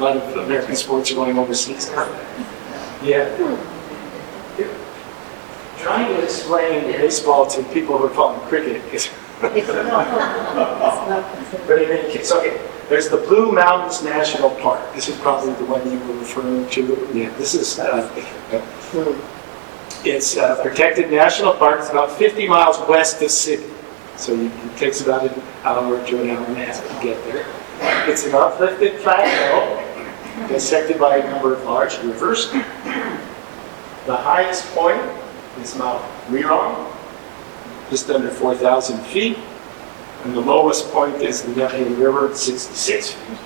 lot of American sports are going overseas now? Yeah. Trying to explain baseball to people who are following cricket is. But in any case, okay, there's the Blue Mountains National Park. This is probably the one you were referring to. Yeah, this is, it's a protected national park. It's about 50 miles west of Sydney. So it takes about an hour to an hour and a half to get there. It's an uplifted plateau dissected by a number of large rivers. The highest point is Mount Rirong, just under 4,000 feet. And the lowest point is the Nepean River at 66 feet.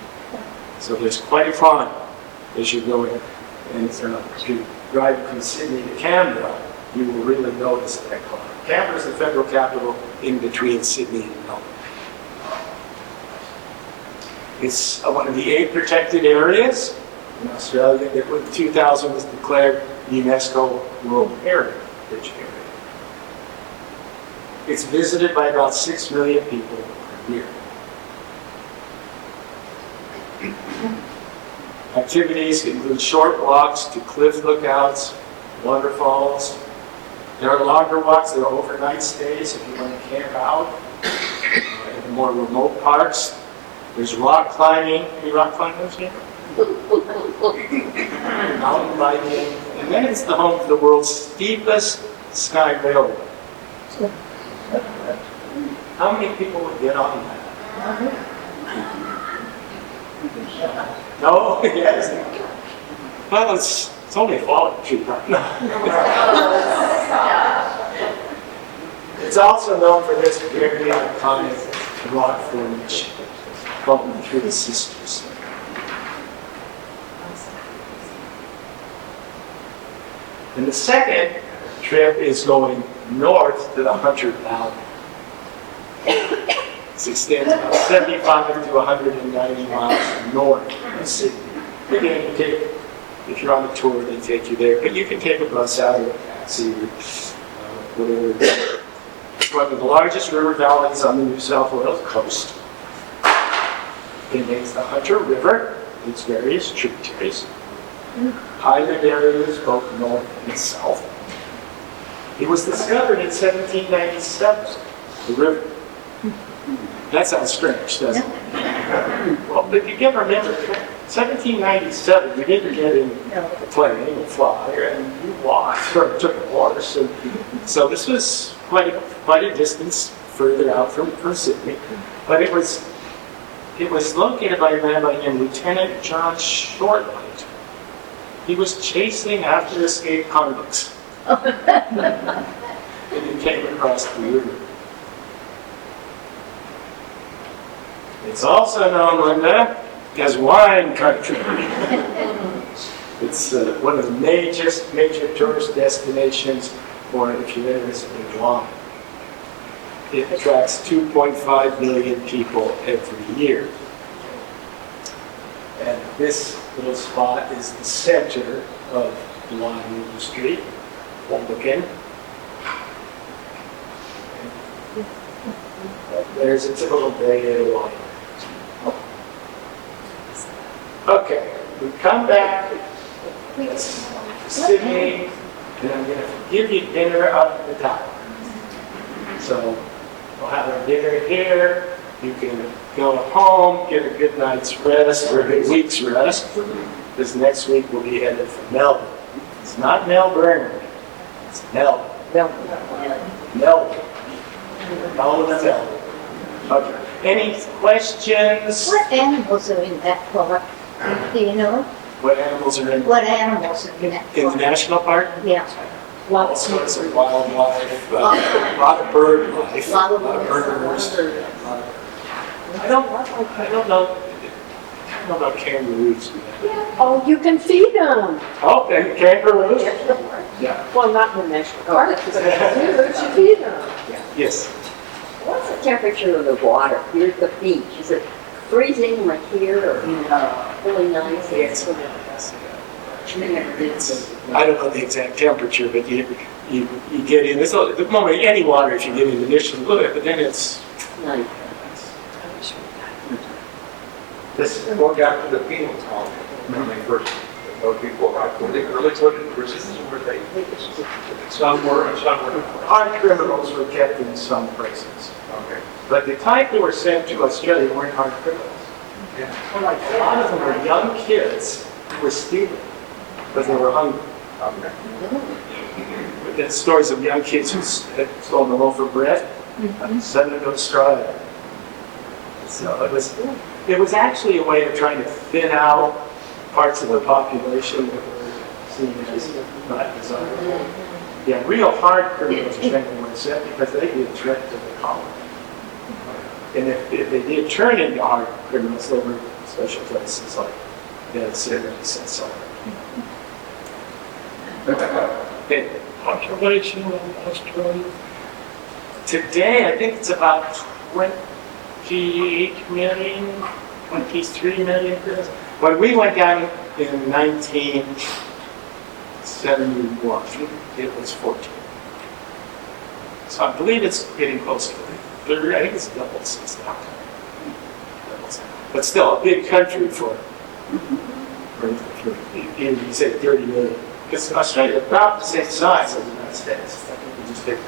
So there's quite a climb as you go in. And if you drive from Sydney to Canberra, you will really notice that climb. Canberra is the federal capital in between Sydney and Melbourne. It's one of the 8 protected areas in Australia that in 2000 was declared UNESCO World Heritage Area. It's visited by about 6 million people per year. Activities include short walks to cliff lookouts, waterfalls. There are longer walks, there are overnight stays if you want to camp out in the more remote parts. There's rock climbing. Any rock climbers here? Mountain biking. And then it's the home to the world's steepest sky railway. How many people would get on that? No? Yes. Well, it's only a falling tree, right? No. It's also known for this very iconic rock formation called the Three Sisters. And the second trip is going north to the Hunter Valley. It extends about 75 to 190 miles north of Sydney. Again, if you're on a tour, they take you there. But you can take a bus out or a taxi or whatever. It's one of the largest river valleys on the New South Wales coast. It contains the Hunter River, its various tributaries, highland areas both north and south. It was discovered in 1797, the river. That sounds strange, doesn't it? Well, but you can remember, 1797, we didn't get in a plane or fly, and you walked or took a horse. And so this was quite a distance further out from Sydney. But it was located by a man by the name of Lieutenant John Shortlight. He was chasing after escaped convicts. And he came across the river. It's also known, Linda, as wine country. It's one of the major tourist destinations for if you're interested in wine. It attracts 2.5 million people every year. And this little spot is the center of the wine industry. Look in. There's a typical day at a wine. Okay, we come back to Sydney, and I'm going to give you dinner up at the top. So we'll have our dinner here. You can go home, get a good night's rest, or a good week's rest. This next week we'll be headed for Melbourne. It's not Melbourne, it's Melbourne. Melbourne. Melbourne. Okay. Any questions? What animals are in that park? Do you know? What animals are in? What animals are in that In the park? national park? Yeah. All sorts of wildlife, a lot of bird life, a lot of birds. I don't know about kangaroos. Oh, you can feed them. Oh, and kangaroos? Yeah. Well, not in the national park, because you feed them. Yes. What's the temperature of the water here at the beach? Is it freezing like here or really nice? I don't know the exact temperature, but you get in. So the moment any water, if you get in initially, but then it's Nice. This going back to the penal colony, when they first, those people, were they really put in prisons, or were they? Some were. hard criminals were kept in some prisons. Okay. But the type that were sent to Australia weren't hard criminals. Yeah. A lot of them were young kids who were stealing because they were hungry. Okay. The stories of young kids who had stolen a loaf of bread and sent them to Australia. So it was actually a way of trying to thin out parts of the population that were seen as not desirable. Yeah, real hard criminals are taken away set because they be a threat to the colony. And if they did turn into hard criminals, they were special places like the cities and so on. And population in Australia? Today, I think it's about 28 million, 23 million. When we went down in 1971, it was 14. So I believe it's getting close to 30. I think it's doubled since that time. But still, a big country for you say 30 million. Because Australia is about the same size as the United States. You just take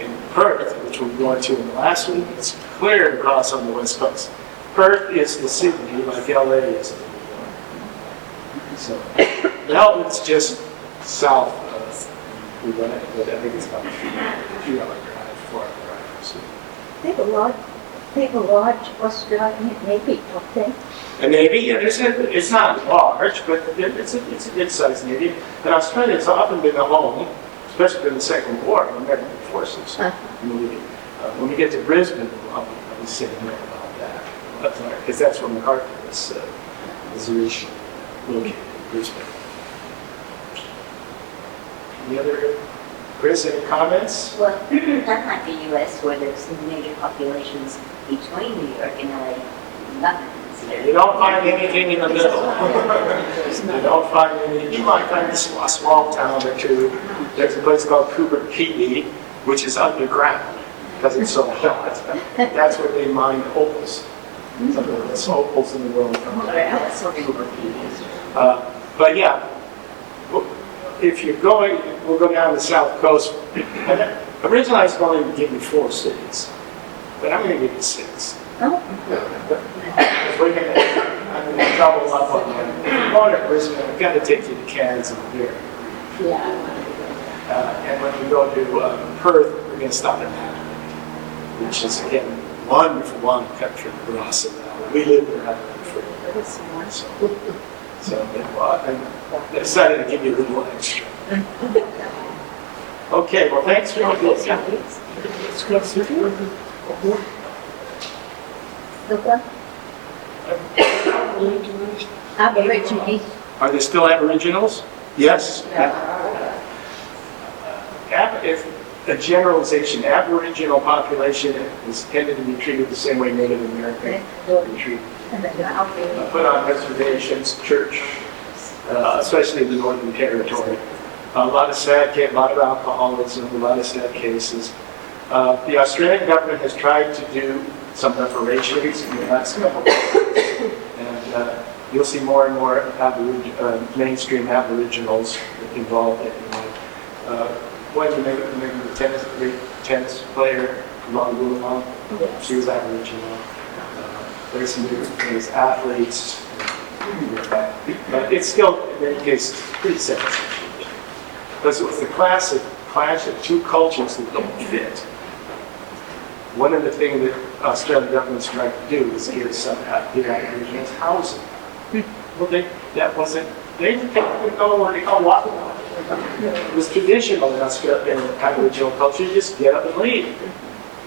in Perth, which we're going to in the last week, it's clear across on the west coast. Perth is the Sydney, like LA is. So Melbourne's just south of, I think it's about a few hour drive, 4 hour drive. So. They have a large Australian Navy, don't they? A Navy, yeah, it's not large, but it's a good-sized Navy. And Australia's often been a home, especially in the Second War, of American forces. When we get to Brisbane, I'll be saying more about that. Because that's where MacArthur is originally located, Brisbane. Any other, Chris, any comments? Well, unlike the U.S., where there's major populations between New York and LA, nothing. You don't find anything in the middle. You don't find any. You might find a small town or two. There's a place called Cooper Pedy, which is underground because it's so hot. That's where they mine opals. Some of the best opals in the world come out of Cooper Pedy. But yeah, if you're going, we'll go down the south coast. And originally I was going to give you 4 cities, but I'm going to give you 6. Oh. I'm going to double up on that. If you're going to Brisbane, I've got to take you to Cairns and Beer. And when we go to Perth, we're going to stop in Adelaide, which is, again, wonderful country, Barossa Valley. We live there for years. So I decided to give you a little extra. Okay, well, thanks for this. The what? Aborigines. Are there still Aboriginals? Yes. If a generalization, Aboriginal population is tended to be treated the same way Native American are treated. Put on reservations, church, especially in the Northern Territory. A lot of alcoholism, a lot of sad cases. The Australian government has tried to do some reparations in the last couple of years. And you'll see more and more mainstream Aboriginals involved in it. One you maybe the great tennis player, Long. She was Aboriginal. There's athletes. But it's still, in many cases, pretty sad. Because it was the clash of two cultures that don't fit. One of the things that Australian government's trying to do is give Aboriginals housing. Well, they didn't know where to go walk. It was traditional in Australian Aboriginal culture, you just get up and leave.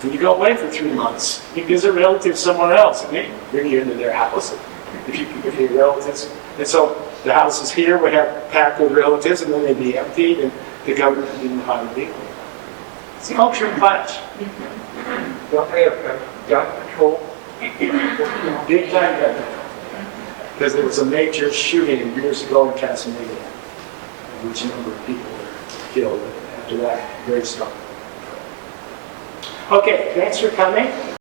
And you go away for 3 months. You visit relatives somewhere else, and they bring you into their house. If your relatives, and so the houses here would have packed with relatives, and then they'd be emptied, and the government didn't know how to deal with it. It's a culture clash. Don't they have gun control? Big time gun control. Because there was a major shooting years ago in Camarillo, in which a number of people were killed. After that, very strong. Okay, thanks for coming.